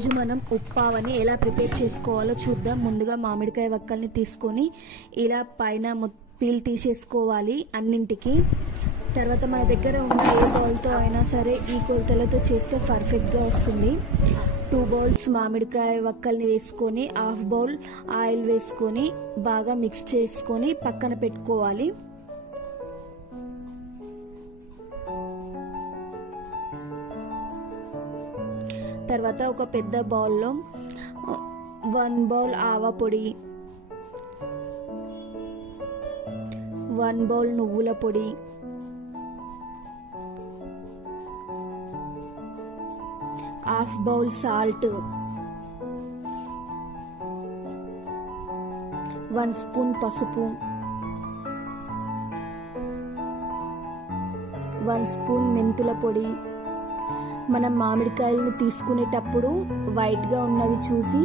ఈరోజు మనం ఉప్పావని ఎలా ప్రిపేర్ చేసుకోవాలో చూద్దాం. ముందుగా మామిడికాయ వక్కల్ని తీసుకొని ఇలా పైన పీల్ తీసేసుకోవాలి అన్నింటికి. తర్వాత మన దగ్గర ఉన్న ఏ బౌల్తో అయినా సరే ఈ కొలతలతో చేస్తే పర్ఫెక్ట్గా వస్తుంది. 2 బౌల్స్ మామిడికాయ వక్కల్ని వేసుకొని హాఫ్ బౌల్ ఆయిల్ వేసుకొని బాగా మిక్స్ చేసుకొని పక్కన పెట్టుకోవాలి. తర్వాత ఒక పెద్ద బౌల్లో 1 బౌల్ ఆవ పొడి, 1 బౌల్ నువ్వుల పొడి, 1/2 బౌల్ సాల్ట్, 1 స్పూన్ పసుపు, 1 స్పూన్ మెంతుల పొడి. మనం మామిడికాయలను తీసుకునేటప్పుడు వైట్గా ఉన్నవి చూసి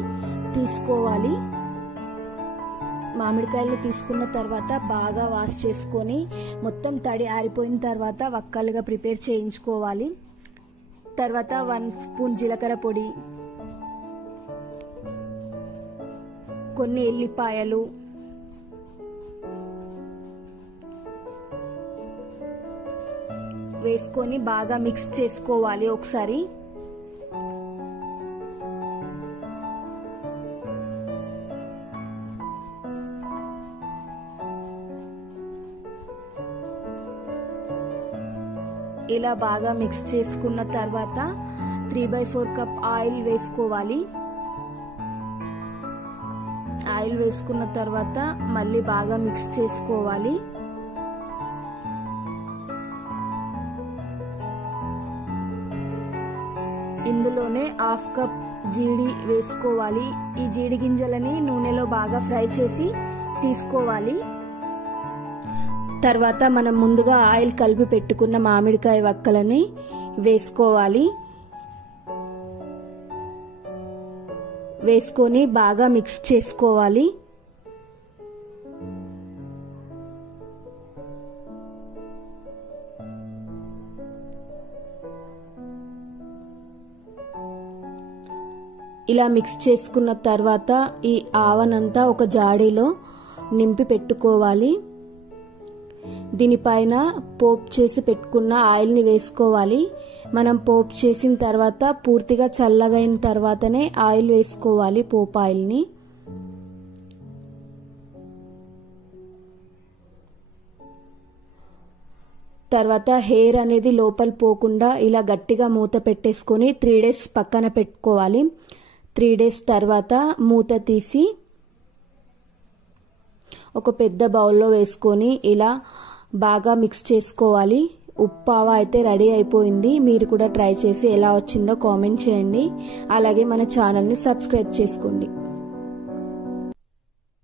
తీసుకోవాలి. మామిడికాయలు తీసుకున్న తర్వాత బాగా వాష్ చేసుకొని మొత్తం తడి ఆరిపోయిన తర్వాత వక్కలుగా ప్రిపేర్ చేయించుకోవాలి. తర్వాత 1 స్పూన్ జీలకర్ర పొడి, కొన్ని ఎల్లిపాయలు, వేసుకొని బాగా మిక్స్ చేసుకోవాలి ఒకసారి. ఇలా బాగా మిక్స్ చేసుకున్న తర్వాత 3/4 కప్ ఆయిల్ వేసుకోవాలి. ఆయిల్ వేసుకున్న తర్వాత మళ్ళీ బాగా మిక్స్ చేసుకోవాలి. ఇందులోనే 1/2 కప్ జీడి వేసుకోవాలి. ఈ జీడి గింజలని నూనెలో బాగా ఫ్రై చేసి తీసుకోవాలి. తర్వాత మనం ముందుగా ఆయిల్ కలిపి పెట్టుకున్న మామిడికాయ వక్కలని వేసుకోవాలి. వేసుకొని బాగా మిక్స్ చేసుకోవాలి. ఇలా మిక్స్ చేసుకున్న తర్వాత ఈ ఆవనంతా ఒక జాడీలో నింపి పెట్టుకోవాలి. దీనిపైన పోపు చేసి పెట్టుకున్న ఆయిల్ని వేసుకోవాలి. మనం పోపు చేసిన తర్వాత పూర్తిగా చల్లగైన తర్వాతనే ఆయిల్ వేసుకోవాలి, పోపు ఆయిల్ని. తర్వాత హెయిర్ అనేది లోపల పోకుండా ఇలా గట్టిగా మూత పెట్టేసుకొని 3 డేస్ పక్కన పెట్టుకోవాలి. 3 డేస్ తర్వాత మూత తీసి ఒక పెద్ద బౌల్లో వేసుకొని ఇలా బాగా మిక్స్ చేసుకోవాలి. ఉప్పావ అయితే రెడీ అయిపోయింది. మీరు కూడా ట్రై చేసి ఎలా వచ్చిందో కామెంట్ చేయండి. అలాగే మన ఛానల్ని సబ్స్క్రైబ్ చేసుకోండి.